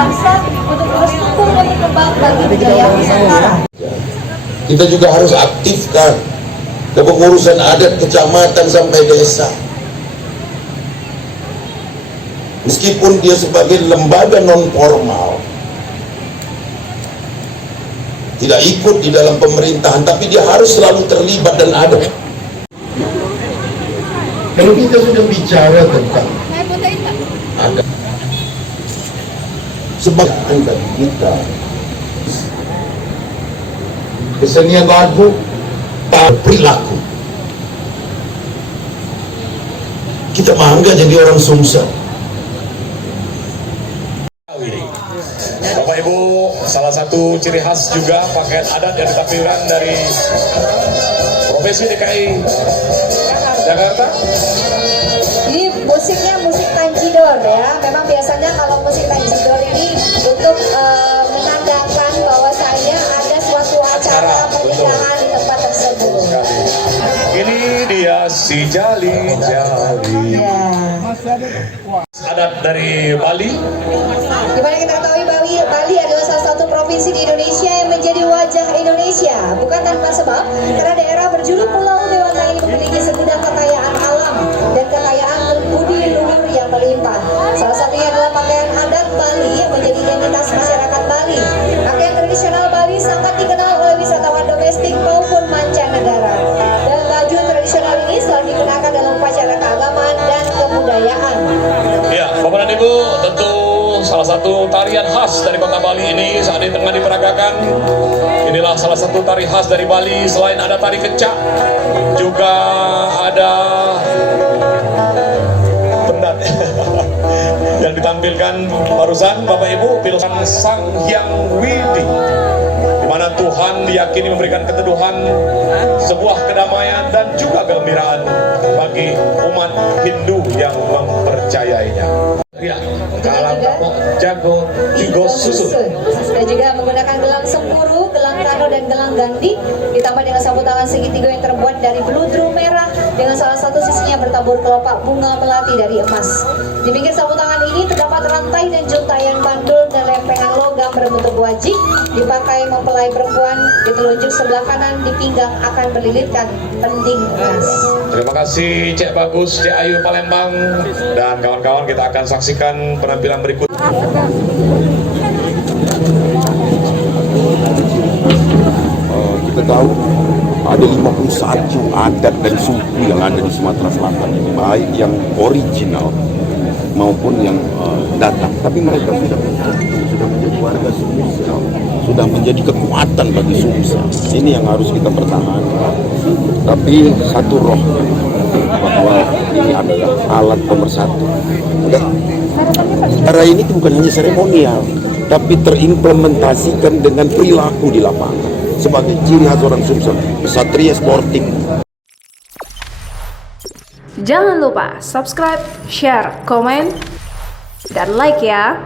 bangsa untuk terus tumbuh dan berkembang bagi budaya Nusantara. Kita juga harus aktifkan kepengurusan adat kecamatan sampai desa. Meskipun dia sebagai lembaga non formal, tidak ikut di dalam pemerintahan, tapi dia harus selalu terlibat dan ada. Kalau kita sudah bicara tentang ada sebagai kita kesenian lagu, perilaku, kita bangga jadi orang Sumsel. Bapak Ibu, salah satu ciri khas juga pakaian adat yang ditampilkan dari Provinsi DKI Jakarta. Ini musiknya musik tanjidor ya. Memang biasanya kalau musik tanjidor ini untuk menandakan bahwasanya ada suatu acara pernikahan di tempat tersebut. Ini dia si Jali-Jali. Ya. Adat dari Bali. Dimana kita ketahui Bali adalah salah satu provinsi di Indonesia yang menjadi wajah Indonesia. Bukan tanpa sebab, karena daerah berjuluk Pulau Dewata ini memiliki segudang kekayaan alam dan kekayaan budi luhur yang melimpah. Salah satunya adalah pakaian adat Bali yang menjadi identitas masyarakat Bali. Pakaian tradisional Bali sangat dikenal oleh wisatawan domestik maupun mancanegara. Dan baju tradisional ini selalu digunakan dalam upacara keagamaan dan kebudayaan. Ya, Bapak dan Ibu, tentu salah satu tarian khas dari kota Bali ini saat ini tengah diperagakan. Inilah salah satu tari khas dari Bali. Selain ada tari kecak, juga ada pendat yang ditampilkan barusan Bapak Ibu, pilsan Sang Hyang Widi, di mana Tuhan diyakini memberikan keteduhan, sebuah kedamaian dan juga kegembiraan bagi umat Hindu yang mempercayainya. Ya, kalam jago tigo susun. Dan juga menggunakan gelang sempuru, gelang kano dan gelang gandhi, ditambah dengan sapu tangan segitiga yang terbuat dari beludru merah dengan salah satu sisinya bertabur kelopak bunga melati dari emas. Di pinggir sapu tangan ini terdapat rantai dan juntayan bandul dan lempengan logam berbentuk wajik dipakai mempelai perempuan. Di telunjuk sebelah kanan di pinggang akan berlilitkan pending emas. Terima kasih Cek Bagus, Cek Ayu Palembang, dan kawan-kawan. Kita akan saksikan penampilan berikut. Kita tahu ada 51 adat dan suku yang ada di Sumatera Selatan ini, baik yang original maupun yang datang. Tapi mereka sudah menjadi warga Sumsel, sudah menjadi kekuatan bagi Sumsel. Ini yang harus kita pertahankan. Tapi satu roh bahwa ini adalah alat pemersatu. Cara ini bukan hanya seremonial, tapi terimplementasikan dengan perilaku di lapangan sebagai ciri khas orang Sumsel, Satria Sportif. Jangan lupa subscribe, share, komen, dan like ya.